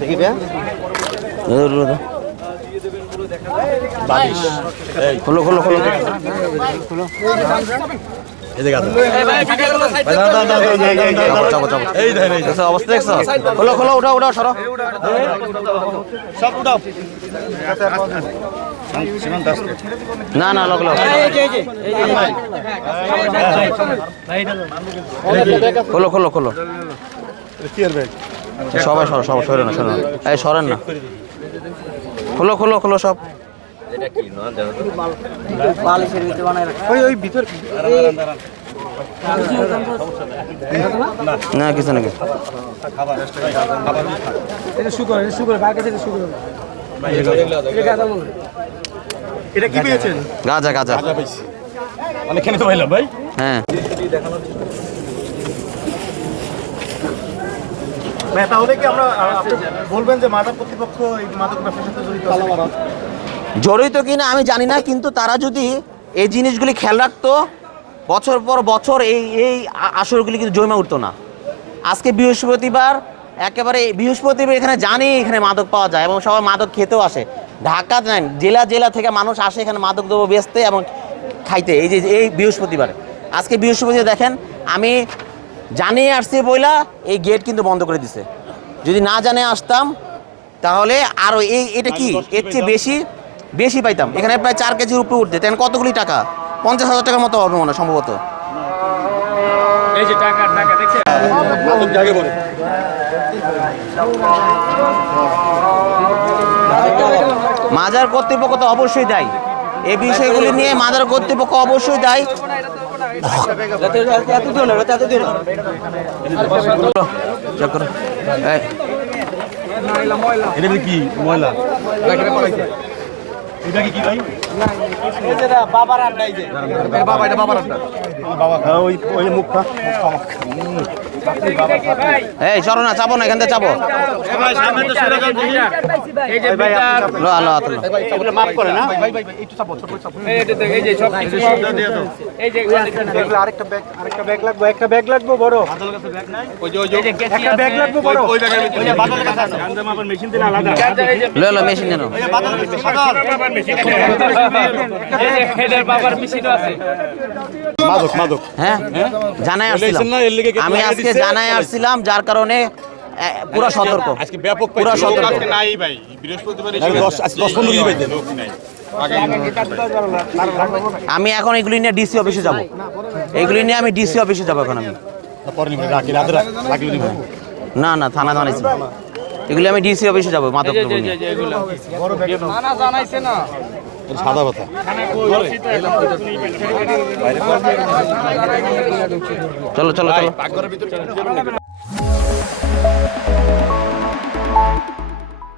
দেখি ভাইয়া খোলো খোলো খোলো অবস্থা দেখছো খোলো খোলো উঠাও উঠাও সরো সব উঠাও না না লোক খোলো খোলো খোলো সবাই সর সব সরেন না সরেন এই সরেন না খোলো খোলো খোলো সব না কিছু না কিছু এটা কি পেয়েছেন? গাঁজা গাঁজা মানে খেলে তো ভাইলাম ভাই। হ্যাঁ ভাই তাহলে কি আমরা বলবেন যে মাদক কর্তৃপক্ষ এই মাদক ব্যবসার সাথে জড়িত আছে? জড়িত কিনা আমি জানি না, কিন্তু তারা যদি এই জিনিসগুলি খেয়াল রাখতো বছর পর বছর এই এই আসরগুলি কিন্তু জমে উঠতো না। আজকে বৃহস্পতিবার, একেবারে বৃহস্পতিবার এখানে জানি এখানে মাদক পাওয়া যায় এবং সবাই মাদক খেতেও আসে। ঢাকা নেন জেলা জেলা থেকে মানুষ আসে এখানে মাদক দ্রব্য বেচতে এবং খাইতে। এই যে এই বৃহস্পতিবার, আজকে বৃহস্পতিবার দেখেন আমি জানিয়ে আসছি বইলা এই গেট কিন্তু বন্ধ করে দিছে। যদি না জানে আসতাম তাহলে আরও এটা কি এর চেয়ে বেশি বেশি পাইতাম। এখানে প্রায় 4 কেজির উপরে উঠতে তেন কতগুলি টাকা, 50,000 টাকার মতো হবে মনে সম্ভবত। এই যে টাকা টাকা দেখছেন জায়গা বলে মাজার কর্তৃপক্ষ তো অবশ্যই দায়ী, এই বিষয়গুলি নিয়ে মাজার কর্তৃপক্ষ অবশ্যই দায়ী। এটা কি ময়লা? এটা কি ভাই? বাবার আড্ডা। এই যে বাবা, এটা বাবার আড্ডা। বাবা ওই ওই মুখটা এই চলো না, চাপো না, এখান থেকে চাপো। ভাই সামনে তো সরে যান দেখি। এই যে বিটার লো আলো আলো ভাই চাপলে মাফ করে না ভাই ভাই একটু চাপো ছোট চাপো। এই যে সব কিছু দিয়ে দাও। এই যে দেখলে আরেকটা ব্যাগ লাগবে, একটা ব্যাগ লাগবে বড়। বাদল কাছে ব্যাগ নাই? ওই যে একটা ব্যাগ লাগবে বড়। ওই ব্যাগের ভিতরে। ওই যে বাদল কাছে আছে। গাঞ্জা মাপার মেশিন দিন আলাদা। লো লো মেশিন নেন। ওই যে বাদল বাবার মেশিন। এই যে হেডের বাবার মেশিনও আছে। মাদক মাদক। হ্যাঁ জানাই আসছিলাম আমি, আজকে জানাই আসছিলাম, যার কারণে পুরো সতর্ক। আজকে ব্যাপক পুরো সতর্ক। আজকে নাই ভাই বৃহস্পতিবার 10-15 কেজি পাইতেন। আমি এখন এগুলি নিয়ে ডিসি অফিসে যাব, এগুলি নিয়ে আমি ডিসি অফিসে যাব এখন আমি। পরে নিব রাখি রাতে রাখলে দিব। না না থানা জানাইছি, এগুলি আমি ডিসি অফিসে যাব মাদক দ্রব্য নিয়ে। না জানাইছে না সাদা কথা। চলো চলো চলো।